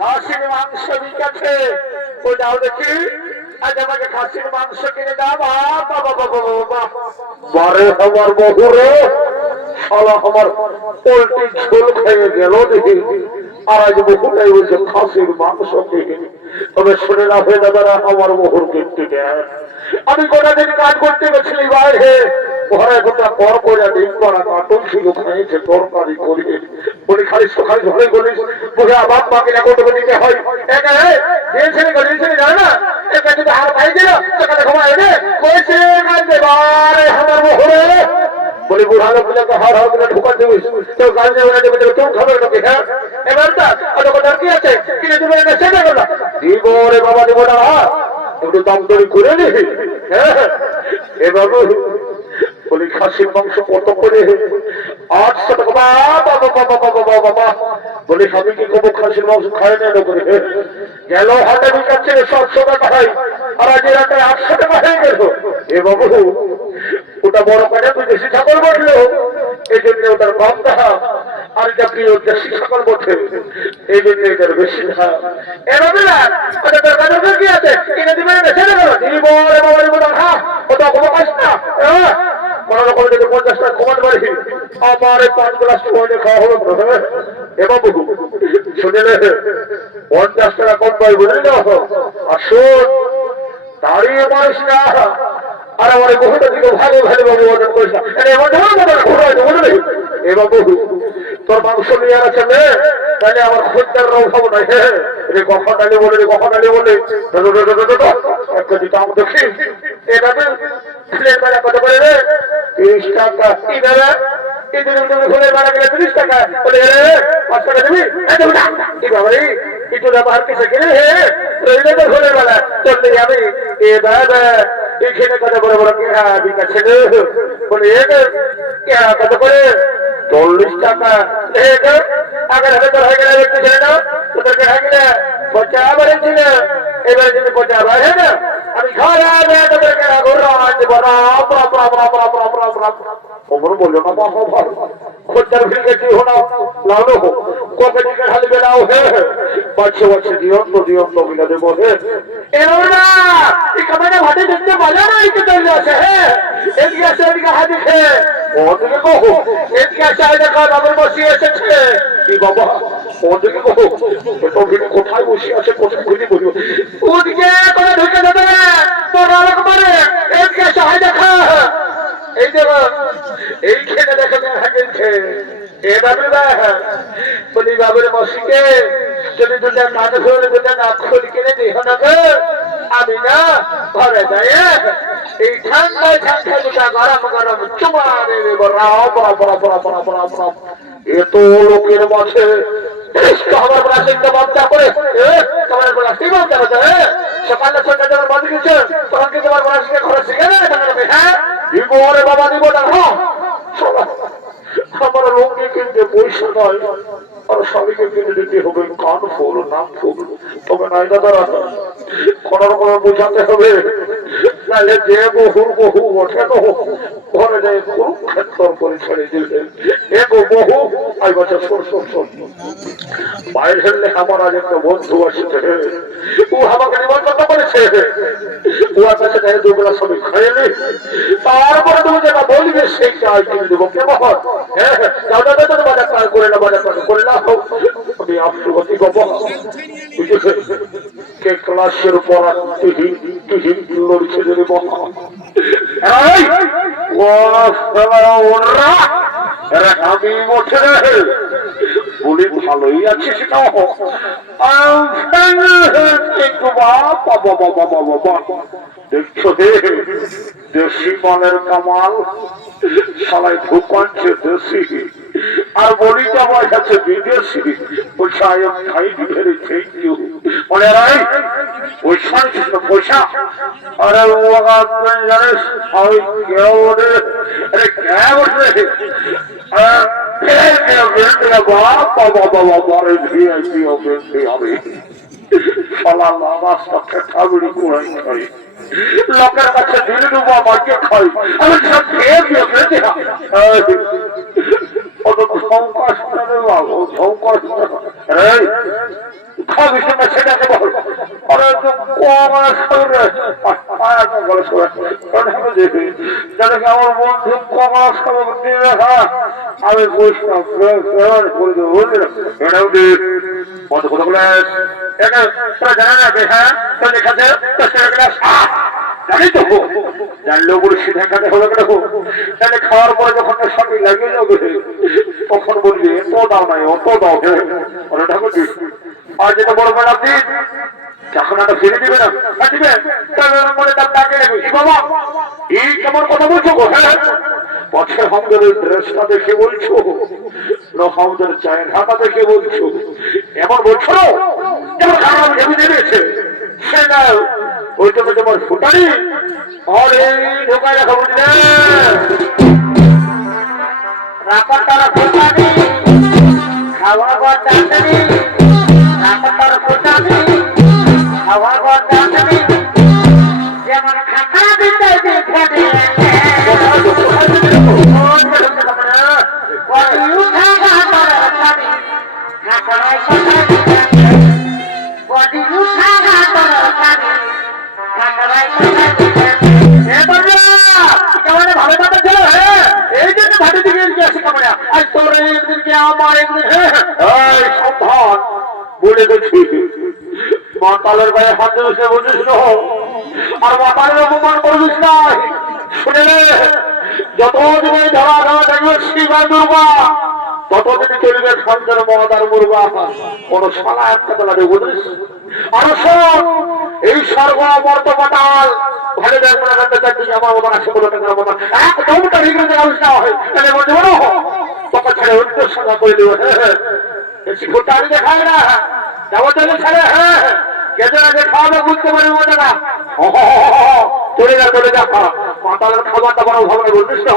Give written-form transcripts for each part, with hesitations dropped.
খাসির মাংস বিকাছে ও যাও দেখি আজ আমাকে খাসির মাংস কিনে দাও বারে আমার বহুরে শালা আমার পোল্ট্রি ঝোল খেয়ে গেল দেখি আর আজ বহুটাই বলছে খাসির মাংস খেয়ে তবে শুনে না হয়ে দাদারা আমার বহুর কিন্তু আমি গোটা দিন কাজ করতে গেছিলি বাইরে ঘরে গোটা কর করে ডিম করা কাটন ছিল খাইছে তরকারি করে বলি খালিস তো খালিস হলে বলিস বুঝে আবার মাকে না করতে দিতে হয় একা দিয়েছিলি দিয়েছিলি জানে না একা যদি হার পাই দিল সেখানে ঘুমা এনে কইছে কাঁদবে বারে আমার মোহরে বলি বুড়া লোকগুলোকে হার হার করে ঢুকা দিবিস কেউ গাল দেবে না দেবে কেউ খাবে লোকে হ্যাঁ এবার তা দোকানদার কি আছে কিনে দেবে না সেটা কথা দিব রে বাবা দিব না একটু দাম দরি করে নি হ্যাঁ এ বাবু বলি খাসির মাংস কত করে 800 টাকা বাবা বলি আমি কি কবো খাসির মাংস খাই না করে গেল হাটে বিকাচ্ছে 700 টাকা হয় আর আজ রাতে 800 টাকা হয়ে গেল এ বাবু ওটা বড় কাটে তুই দেশি ছাগল বললো এই জন্য ওটার কম দাম আর এটা প্রিয় দেশি ছাগল বলছে এই জন্য এটার বেশি দাম এভাবে না ওটা দরকার কি আছে কিনে দিবে না ছেড়ে গেল দিব রে বাবা দিব না ওটা কোনো কাজ না কোনো রকম যদি 50 টাকা কমান বাড়ি আমার 5 গ্লাস পানি খাওয়া হবে প্রথমে এবার বহু শুনলে 50 টাকা কম পাই বুঝলি না আসুন দাঁড়িয়ে পারিস না আর আমার বহুটা দিকে ভালো ভালো বাবু অর্ডার করিস না এবার বহু তোর মাংস নিয়ে আছে তাহলে আমার খদ্দের অভাব নাই হ্যাঁ রে কখন ডালি বলে রে কখন ডালি বলে এক কেজি দাম দেখি এভাবে কত করে রে 30 টাকা কি দেবে এই দিন তুমি ঘুরে মারা গেলে 30 টাকা বলে রে 5 টাকা দিবি কি বাবা রে একটু ব্যবহার কিছু কিনে হে রইলে তো ঘুরে মারা চলতে যাবে এ দাদা এখানে কত বড় বড় কেহা বিকাছে বলে কত করে 40 টাকা আগে হাতে তোর হয়ে গেলে দেখতে ছিল না তোদেরকে হয়ে গেলে 50 বলেছিল এবারে যদি 50 হয় না আমি ঘরে তোদেরকে খবর বললো না বাবা খোঁজার ভিড়ে কি হলো লাউলো কবে দিকে হাল বেলাও হে বাচ্চা দিয়ন্ত মিলা দেবো হে এরা এই কামানে ভাতে দেখতে মজা না এদিকে চলে আসে হে এদিকে আসে এদিকে হাতে খে ওদিকে কহো এদিকে আসে দেখা বাবার বসে এসেছে কি বাবা ওদিকে কহো তো ভিড় কোথায় বসে আছে কোথায় ঘুরে বসে ওদিকে করে ঢুকে যাবে তোর আলোক মারে এদিকে আসে দেখা এই দেব এইখানে দেখা গেছে এ বাবু বলি বাবুর মসিকে যদি দুটা কান খোল দুটা নাক খোল কিনে দিই না আমি না ঘরে যাই এই ঠান্ডায় দুটা গরম চুমা দেবে এত লোকের মাঝে আমার প্রাচীনটা বাচ্চা করে তোমার প্লাস্টিক বাচ্চা করতে সকালে সন্ধ্যা যখন বন্ধ গেছে তখন কি তোমার প্লাস্টিকের ঘরে শিখে দেবে হ্যাঁ দিব রে বাবা দিব না আমার লোককে কিনতে পয়সা নয় আর স্বামীকে কিনে দিতে হবে কান ফুল নাম ফুল তবে নাই দাদারা কোন রকম বোঝাতে হবে নাহলে যে বহু ওঠে তো ঘরে যায় কুরুক্ষেত্র করে ছেড়ে দিলেন এক বহু আই বছর শোন বাইরে হেললে আমার আজ একটা বন্ধু আসছে ও আমাকে নিমন্ত্রণ করেছে ও কাছে নেই দুগুলা সবই খাইলে তারপরে তুমি যেটা বলবে সেইটা আই কিনে দেবো কেমন হ্যাঁ বাজার করে না করে না আমি আফসুগতি বাবা কে ক্লাসের পর লড়ছে যদি আমি বলছে রে বলি ভালোই আছিস না দেখছো হে দেশি মালের কামাল সবাই ঢুকাচ্ছে দেশি আর বলি যাওয়া গেছে বিদেশি পয়সা খাই ভেরি থ্যাংক ইউ বলে রাই পয়সা পয়সা আরে জানিস কেউ রে আরে লোকের কাছে দিলে ডুবা মাকে খাই আমি সব খেয়ে সেটাকে বল আমার বন্ধু কমাস আমি বুঝতাম জানলেও বলে সিধা খাতে হলো তাহলে খাওয়ার পরে যখন সঙ্গে লাগিয়ে যাবে তখন বলবি এত দাও নাই অত দাও ঠাকুর আর যেটা বড় বেড়া দিন যখন একটা ফিরে দিবে না দিবে মনে তার ডাকে বাবা এই কেমন কথা বলছো গো হ্যাঁ পথে আমাদের ড্রেসটা দেখে বলছো আমাদের চায়ের হাতা দেখে বলছো এমন বলছো যেমন খারাপ ভেবে দিয়েছে সে না ওই তো তোমার ফুটানি আর এই ঢোকায় রাখা বুঝলে রাপার তারা ফুটানি খাওয়া ঘর ডাক্তারি রাপার তারা ফুটানি খাওয়া ঘর ডাক্তারি যেমন খাতা দিতে দেখে বলে দেখছি মাতালের গায়ে হাত দিয়েছে বুঝিস না আর মাতালের অপমান করবিস না শুনে যতদিন ধরা ধরা দেখবে শিব আর দুর্গা ততদিন চলবে সন্ধ্যের মদ আর মুরগা কোন সালা একটা তোলা দেব বুঝিস আর শোন এই স্বর্গ অমর্ত পাতাল ভালো দেখবে আমার মতন আসে বলে একদম ইংরেজি আলোচনা হয় তাহলে বলতে বলো তখন ছেড়ে অন্য সঙ্গে করে দেবো শিক্ষকটা আমি দেখাই না যাবো চলে ছেড়ে হ্যাঁ কেজন আগে খাওয়াবে বুঝতে পারি মজা না চলে যা মাতালের খাবারটা বড় ভাবনা বলছিস না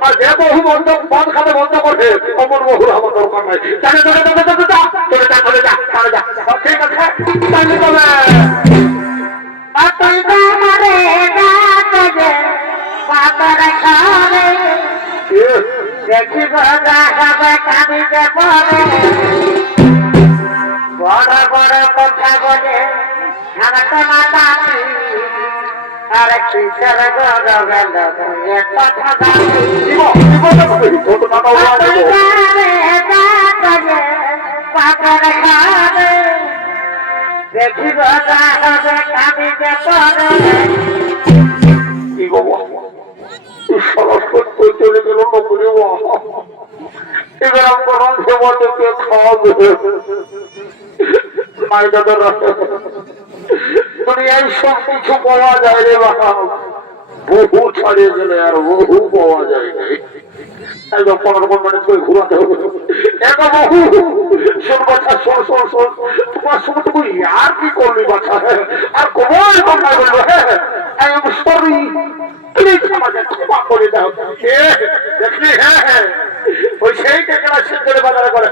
আর যে বহু বন্ধ পান খাতে বন্ধ করবে অমর বহুর আমার দরকার নাই চলে যা ঠিক আছে দেখি কাঁদিতে পরে বড় বড় কথা বলে মাতা আর কিসের কথা দেখি কাঁদিতে পরে চলে গেল নকরি এবার আমার খাওয়াবে দুনিয়ায় সব কিছু পাওয়া যায় রে বাবা বহু ছাড়িয়ে গেলে আর বহু পাওয়া যায় নাই একদম 15 মিনিট করে ঘুরাতে হবে একা বহু শোন বাচ্চা শোন তোমার সঙ্গে তুমি আর কি করলি বাচ্চা আর কোন কথা বলবো হ্যাঁ আই এম সরি প্লিজ আমাকে ক্ষমা করে দাও দেখলি হ্যাঁ ওই সেই কেকড়া সিদ্ধরে বাজারে করে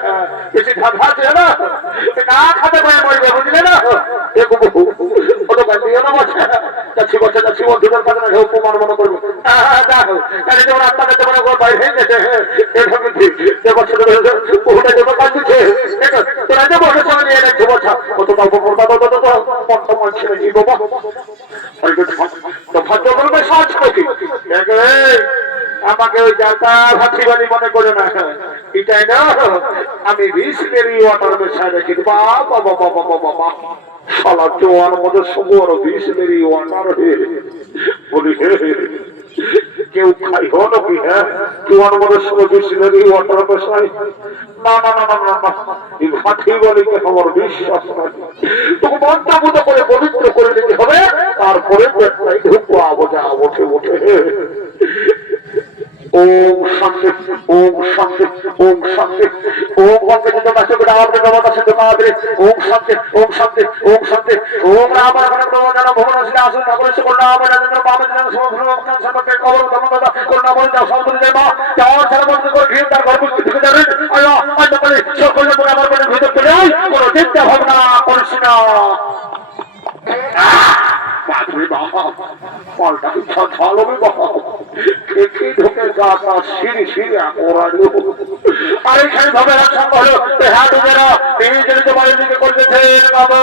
বেশি ধাঁধা ছিল না খাতে পারে মরবে বুঝলে না দেখো ওটা দিও না বাচ্চা যাচ্ছি বন্ধুদের কাছে না উপমান মনে করবো দেখো তাহলে যেমন আপনাদের যেমন বাইরে হয়ে গেছে এরকম ঠিক বহুটা যেমন কাজ দিচ্ছে তোরা যে বসে সঙ্গে নিয়ে রাখছো বাচ্চা কত বর্তমান ছেলে কি বাবা তো ভদ্র বলবে সাজ নাকি আমাকে ওই যাতা ভাতৃবাদী মনে করে না এটাই না আমি বিসলেরি ওয়াটার মেশায় রেখে বাবা শালা জোয়ার মধ্যে সবর বিসলেরি ওয়াটার বলি কেউ খাই হলো কি? হ্যাঁ, তোমার মধ্যে সময় বিসিলারি ওয়াটার পেশাই না না না না না না, এই মাঠে বলে কি আমার বিশ্বাস নাই। তোকে মন্ত্রপুত করে পবিত্র করে নিতে হবে, তারপরে পেটটাই ঢুকবো আবোঝা ওঠে ওঠে। ওম শান্তি, ওম শান্তি, ওম শান্তি, ওম বন্দে যত নাচক রামে নমতা সিদ্ধ কাদরে, ওম শান্তি, ওম শান্তি, ওম শান্তি, ওম রাম রাম প্রভুজন ভগবান শ্রী আসুন ঠাকুর শ্রী করুণা রাজেন্দ্র পাবন সমগ্র সর্বকে কবর ধর্মদাতা করুণা বলে দাও সর্বদি দেবা যাও সর্বত করে ঘিরে তার ঘর বুঝতে থেকে যাবেন। আয়া আজ বলে সকলে পরে আমার মনের ভিতর চলে আয়, কোনো চিন্তা ভাবনা করিস না। বাপরে বাবা, পাল্টা ভালো বাবা খেতে ঢুকে গাছা সিঁড়ি সিঁড়ি করালো। আর এখানে ভাবে রাখা হলো হাত উঠে না, এই জন্য তোমার দিকে করতেছে বাবা।